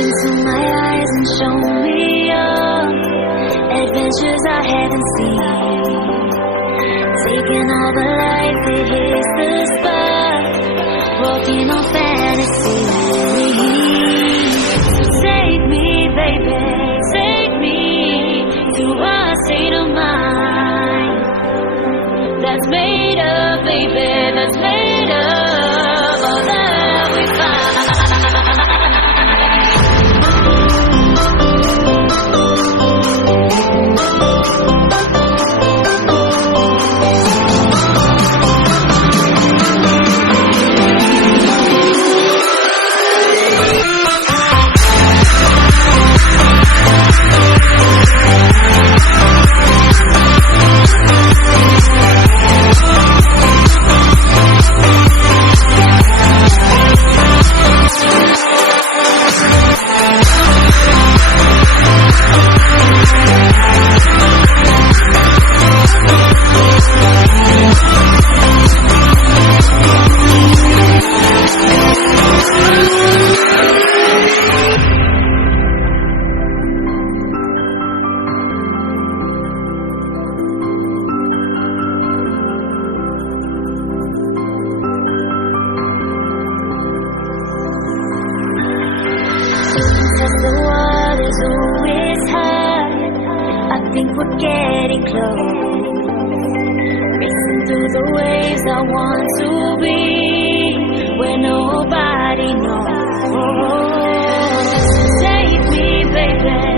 into my eyes and show me your adventures I haven't seen. Taking all the light that hits the spot, walking on fantasy. So take me, baby, take me to a state of mind that's made of, baby, that's made of all that we find. The water's always high. I think we're getting close. Racing through the waves, I want to be where nobody knows. Take me, baby.